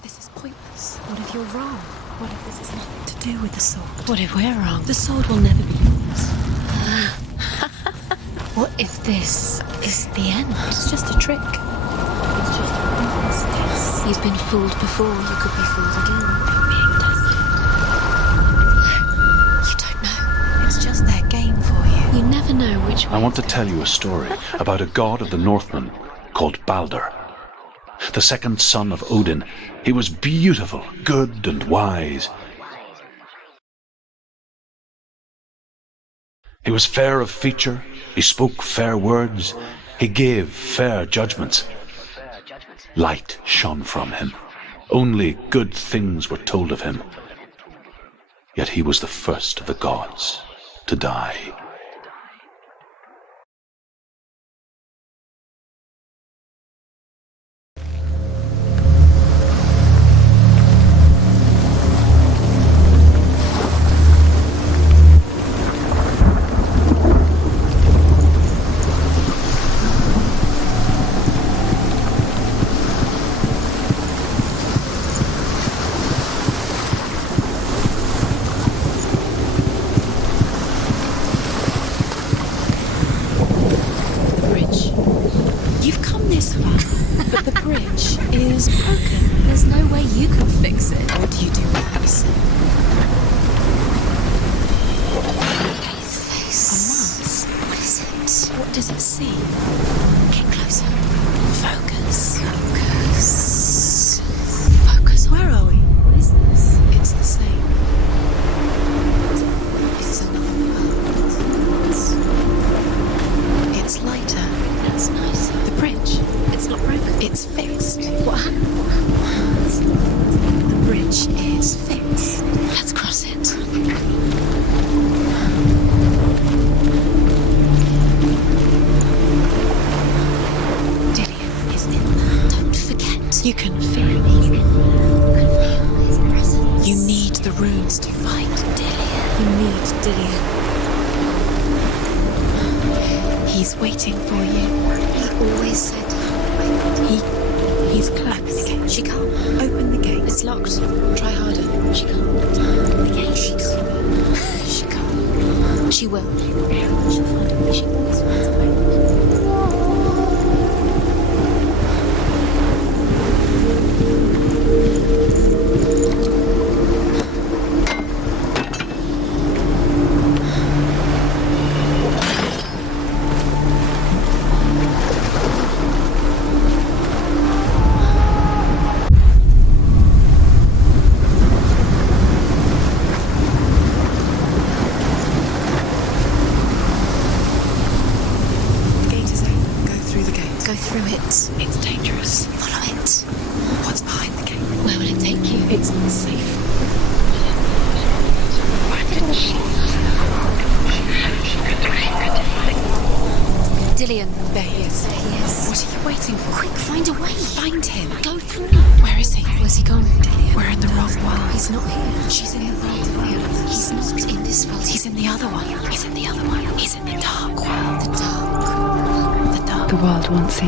if this is pointless? What if you're wrong? What if this has nothing to do with the sword? What if we're wrong? The sword will never be yours. What if this is the end? It's just a trick. It's just a pointless test. You've been fooled before, you could be fooled again. Being tested. You don't know. It's just their game for you. You never know which way. I want to tell you a story about a god of the Northmen called Baldur. The second son of Odin. He was beautiful, good and wise. He was fair of feature, he spoke fair words, he gave fair judgments. Light shone from him. Only good things were told of him. Yet he was the first of the gods to die. You can feel his presence. You need the runes to fight Dillion. You need Dillion. He's waiting for you. He always said he's close. She can't. Open the gate. It's locked. Try harder. She can't. Open the gate. She can't. She can't. She will. She'll find a way. She always finds a way.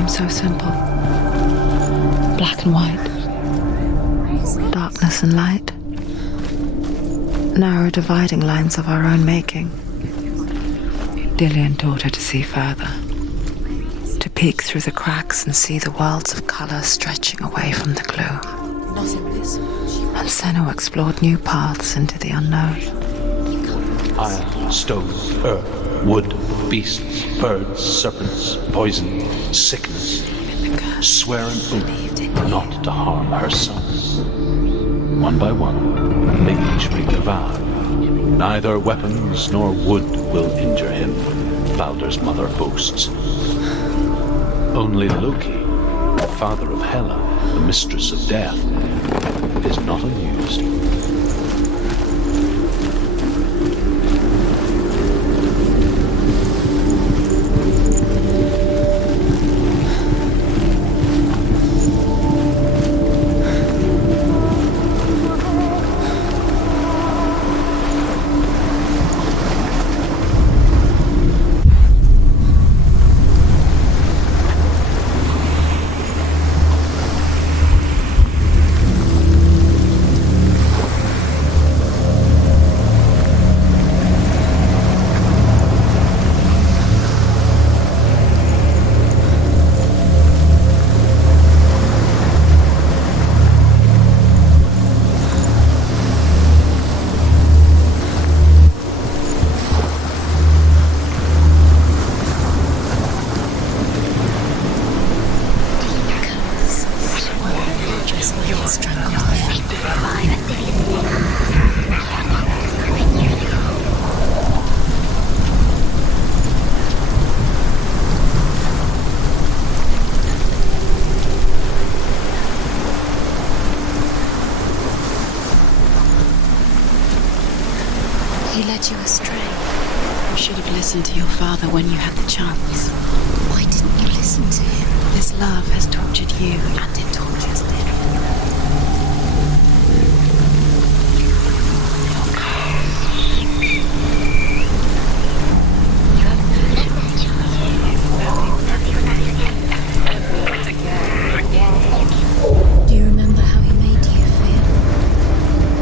So simple. Black and white. Darkness and light. Narrow dividing lines of our own making. Dillion taught her to see further. To peek through the cracks and see the worlds of colour stretching away from the gloom. Not in this. And Senua explored new paths into the unknown. Iron, stone, earth, wood, beasts, birds, serpents, poison, sickness, swear an oath not to harm her sons. One by one, they each make a vow. Neither weapons nor wood will injure him, Baldur's mother boasts. Only Loki, the father of Hela, the mistress of death, is not amused. You're strangled. He led you astray. You should have listened to your father when you had the chance. Why didn't you listen to him? This love has tortured you. And it tortures me. Do you remember how he made you feel?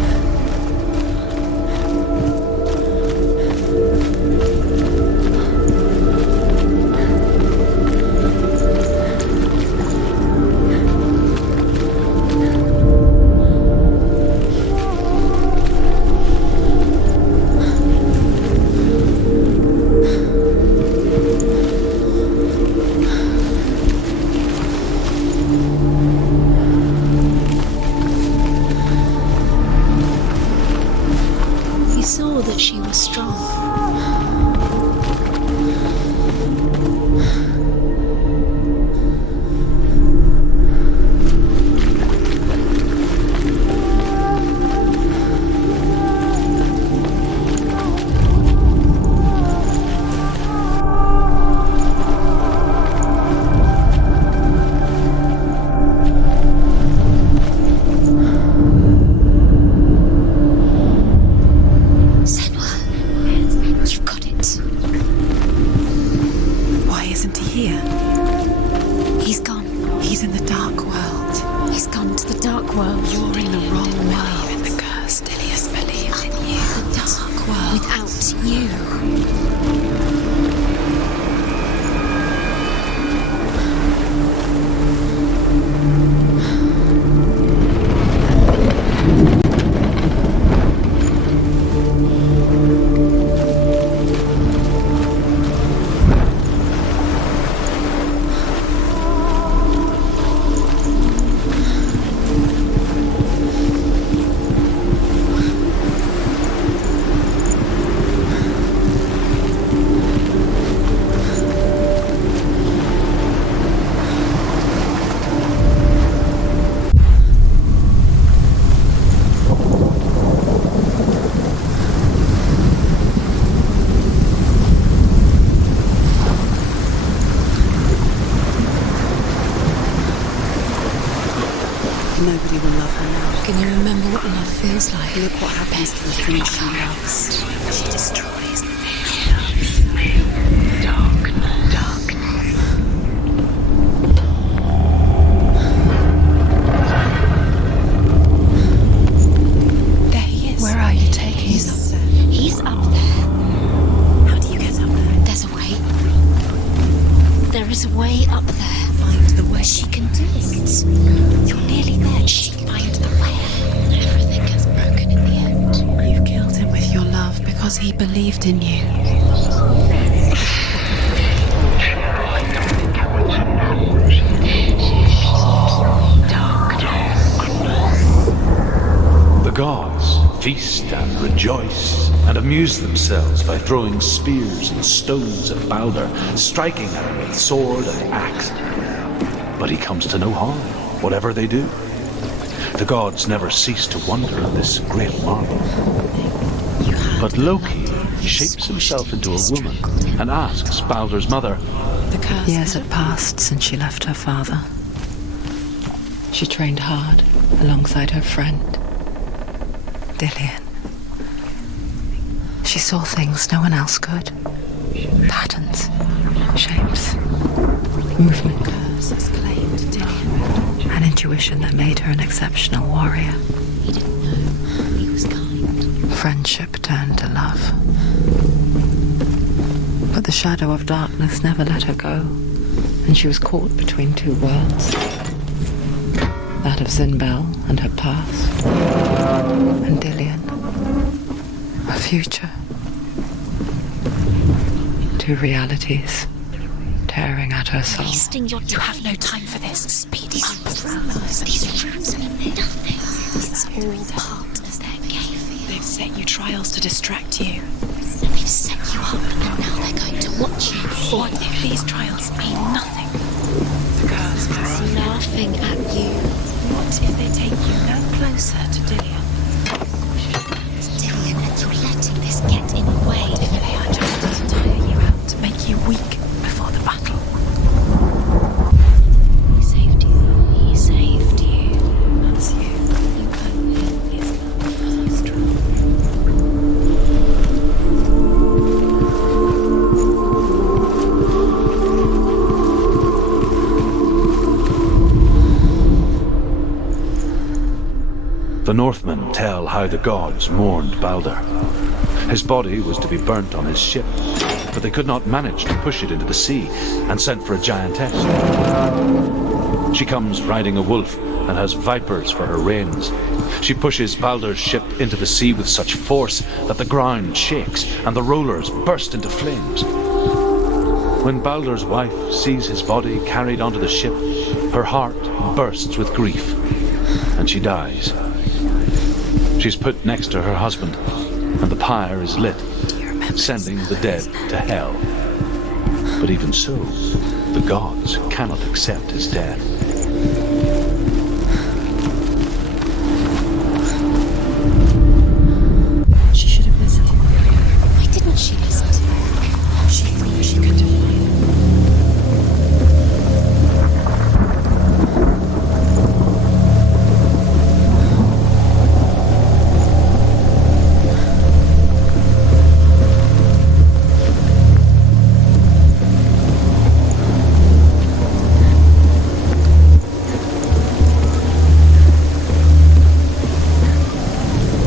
You saw that she was strong. Senua, you've got it. Why isn't he here? He's gone. He's in the dark world. He's gone to the dark world. You're in the wrong world. In the curse, Dillion believes in you. The dark world. Without you. Nobody will love her now. Can you remember what love feels like? Look what happens to the things she loves. She destroys the There he is. Where are you taking He's him? up there. He's up there. How do you get up there? There's a way. There is a way up there. Find the way. She can do it. You're nearly there. She can find the way. Everything gets broken in the end. You killed him with your love because he believed in you. The gods feast and rejoice and amuse themselves by throwing spears and stones at Balder, striking at him with sword and axe. But he comes to no harm, whatever they do. The gods never cease to wonder at this great marvel. But Loki shapes himself into a woman and asks Balder's mother, The curse. Years had passed since she left her father. She trained hard alongside her friend, Dillion. She saw things no one else could. Patterns, shapes, movement. An intuition that made her an exceptional warrior. He didn't know. He was kind. Friendship turned to love. But the shadow of darkness never let her go, and she was caught between two worlds. That of Zinbel and her past, and Dillion, her future. Two realities tearing at her soul. Wasting your time. You have no time for this. Speed up. These runes are all part of their game. They've set you trials to distract you. They've set you up, and now they're going to watch you fall. What if these trials mean nothing? The girls They're laughing at you. What if they take you no closer to Dillion? Dillion, and you're letting this get in the way. What if they are just to tire you out, to make you weak before the battle? He saved you. He saved you. That's you. You owe him his love. He's strong. The Northmen tell how the gods mourned Balder. His body was to be burnt on his ship, but they could not manage to push it into the sea and sent for a giantess. She comes riding a wolf and has vipers for her reins. She pushes Balder's ship into the sea with such force that the ground shakes and the rollers burst into flames. When Balder's wife sees his body carried onto the ship, her heart bursts with grief, and she dies. She's put next to her husband, and the pyre is lit, sending the dead to hell. But even so, the gods cannot accept his death. She should have listened. Why didn't she listen to you? She thought she could defy him.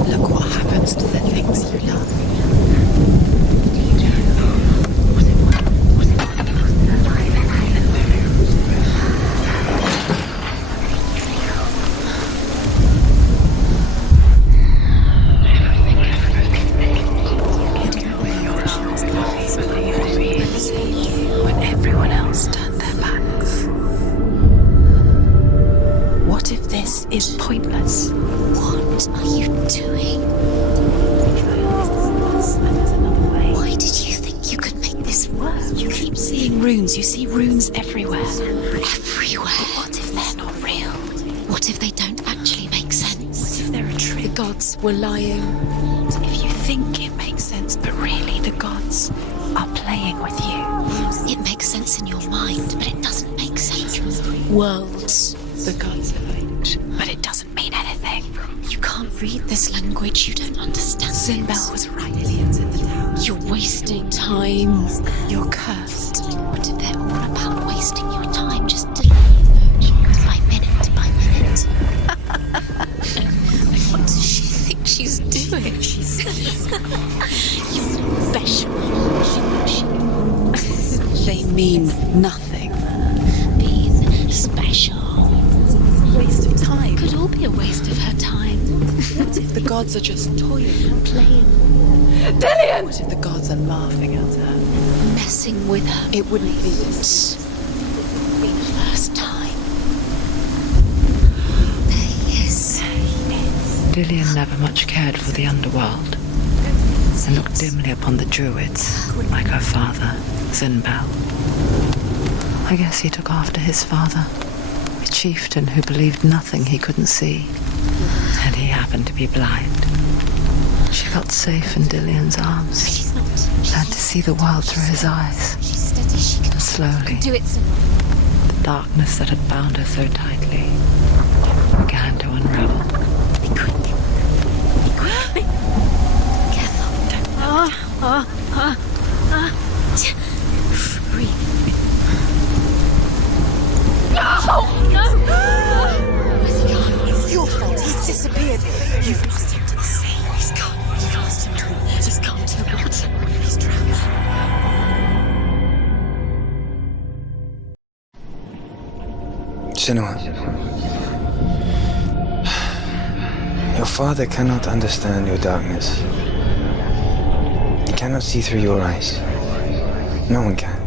Look what happens to the things you love. When everyone else turned their backs. What if this is pointless? What are you doing? Why did you think you could make this work? You keep seeing runes. You see runes everywhere. Everywhere. What if they're not real? What if they don't actually make What sense? if they're a The trick? gods were lying. If you think it makes sense, but really the gods are playing with you. It makes sense in your mind, but it doesn't make sense. Worlds. The gods are right, but it doesn't mean anything. You can't read this language. You don't understand. Sinbel was right. Aliens in the tower. You're wasting time. You're cursed. What if they're all about wasting your time? Just delaying by minute by minute. What does she think she's doing? She's You're special. They mean nothing. Being special. Waste of time. Could all be a waste of her time. What if the gods are just toying? Playing. Dillion! What if the gods are laughing at her? Messing with her. It wouldn't be this. Be the first time. There he is. Dillion never much cared for the underworld and looked dimly upon the druids, like her father, Sinbel. I guess he took after his father, a chieftain who believed nothing he couldn't see, and he happened to be blind. She felt safe in Dillion's arms, She's not. glad to see the world through his eyes. She's steady. She can Slowly, do it. the darkness that had bound her so tightly began to unravel. Be quick. Be quick. Be careful. Breathe. Where's he gone? It's your fault. He's disappeared. You've lost him to the sea. He's gone. You've lost him to the Just gone to the water. He's drowned. Senua, your father cannot understand your darkness. He cannot see through your eyes. No one can.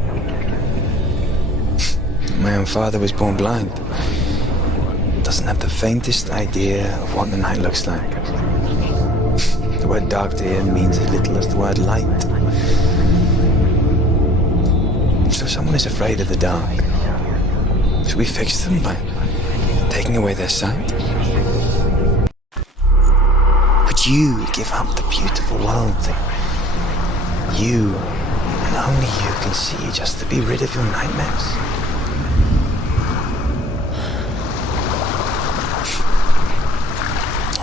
My own father was born blind. doesn't have the faintest idea of what the night looks like. The word dark to him means as little as the word light. So someone is afraid of the dark. Should we fix them by taking away their sight? Would you give up the beautiful world that you and only you can see just to be rid of your nightmares?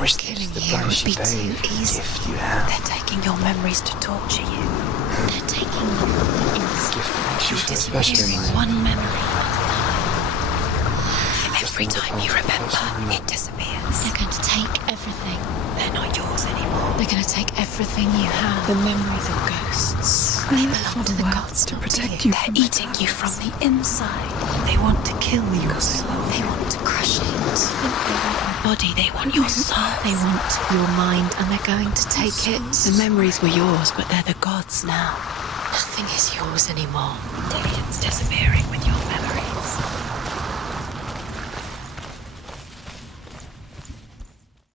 Or is this the price you pay for the gift you have? They're taking your memories to torture you. They're taking them from the inside. Gift that makes you feel special, Disappearing mate. one memory. Every time you remember, it disappears. They're going to take everything. They're not yours anymore. They're going to take everything you have. The memories of ghosts. They belong to the gods to protect you. They're eating you from the inside. They want to kill your soul. They want to crush it. Body, they want your soul. They want your mind, and they're going to take it. The memories were yours, but they're the gods now. Nothing is yours anymore. Dillion's disappearing with your memories.